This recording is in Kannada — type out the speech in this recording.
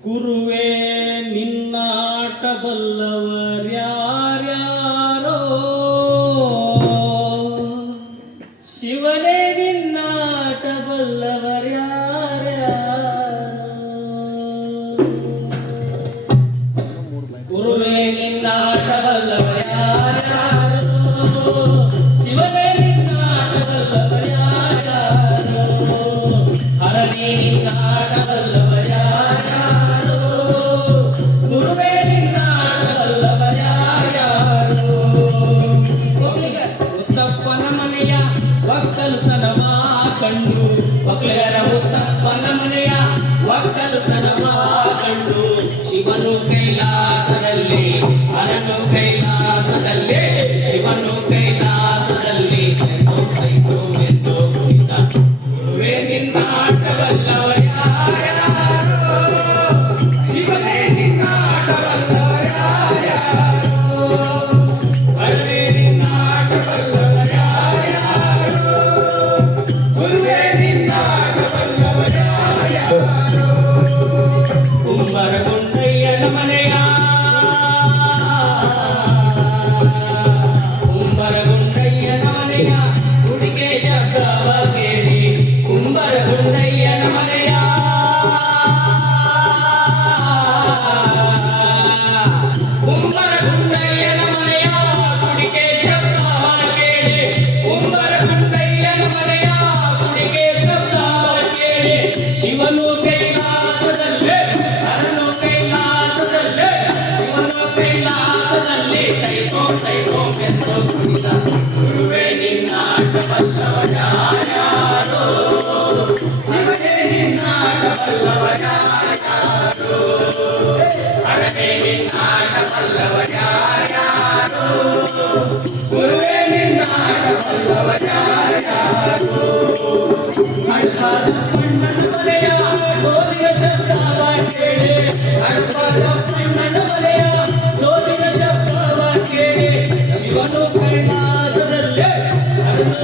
ಗುರುವೇ ನಿನ್ನಾಟ ಬಲ್ಲವರ್ಯಾರ್ಯಾರೋ ಶಿವನೇ ನಿನ್ನಾಟ ಬಲ್ಲವರ್ಯಾರ್ಯಾರೋ ಗುರುವೇ ನಿನ್ನಾಟ ಬಲ್ಲವರ್ಯಾರ್ಯಾರೋ ಶಿವನೇ ನಿನ್ನಾಟ ಬಲ್ಲವರ್ಯಾರ್ಯಾರೋ ಹರನೇ ನಿನ್ನಾಟ ಬಲ್ಲವರ್ಯಾರ್ಯಾರೋ ಗುರುವೇ ನಿನ್ನಾಟ ಬಲ್ಲವರ್ಯಾರ್ಯಾರೋ ಮುತ್ತಪ್ಪನ ಮನೆಯ ಒಕ್ಕಲುತನವ ಕಂಡು ಒಕ್ಕಲರ ಮುತ್ತಪ್ಪನ ಮನೆಯ ಒಕ್ಕಲುತನವ ಕಂಡು ಶಿವನು ಕೈಲಾಸದಲ್ಲಿ ಹರನು ಕೈಲಾಸದಲ್ಲಿ ಶಿವನು ಕೈಲಾಸದಲ್ಲಿ ಕೈತು ಎಂದು ಕುಳಿತ ಗುರುವೇ ನಿನ್ನಾಟ ಬಲ್ಲವರ್ಯಾರ್ಯಾರೋ ಶಿವನೇ ನಿನ್ನಾಟ ಬಲ್ಲವರ್ಯಾರ್ಯಾರೋ ಹರನೇ ನಿನ್ನಾಟ ಬಲ್ಲವರ್ಯಾರ್ಯಾರೋ ಗುರುವೇ ನಿನ್ನಾಟ ಬಲ್ಲವರ್ಯಾರ್ಯಾರೋ ಕುಂಬರಗುಂಡಯ್ಯನ ಮನೆಯ ಕುಂಬರಗುಂಡಯ್ಯನ ಮನೆಯ ಹುಡುಗೆ ಶಬ್ದವ ಕೇಳಿ ಕುಂಬರಗುಂಡಯ್ಯನ ಮನೆಯ ಕುಂಬರಗುಂಡಯ್ಯನ ಮನೆಯ ಹುಡುಗೆ ಶಬ್ದವ ಕೇಳಿ ಕುಂಬರಗುಂಡಯ್ಯನ ಮನೆಯ ಹುಡುಗೆ ಶಬ್ದವ ಕೇಳಿ ಶಿವನು ಕೈಲಾಸದಲ್ಲೇ ಹರನು ಕೈಲಾಸದಲ್ಲೇ ಶಿವನು ಕೈಲಾಸದಲ್ಲಿ ಕೈಕೋ ಎಂದು ಕುಣಿದ ಗುರುವೇ ನಿನ್ನಾಟ ಬಲ್ಲವರ್ಯಾರ್ಯಾರೋ ಶಿವನೇ ನಿನ್ನಾಟ ಬಲ್ಲವರ್ಯಾರ್ಯಾರೋ ಹರನೇ ನಿನ್ನಾಟ ಬಲ್ಲವರ್ಯಾರ್ಯಾರೋ ಗುರುವೇ ನಿನ್ನಾಟ ಬಲ್ಲವರ್ಯಾರ್ಯಾರೋ ಅಡ್ಕಾದ ಪಣ್ಣನ ಮನೆಯ ಗೋಧಿಯ ಶಬ್ದವ ಕೇಳಿ ಅಡ್ಕಾದ ಪಣ್ಣನ ಮನೆಯ ಗೋಧಿಯ ಶಬ್ದವ ಕೇಳಿ ಶಿವನು ಕೈಲಾಸದಲ್ಲೇ ಹರನು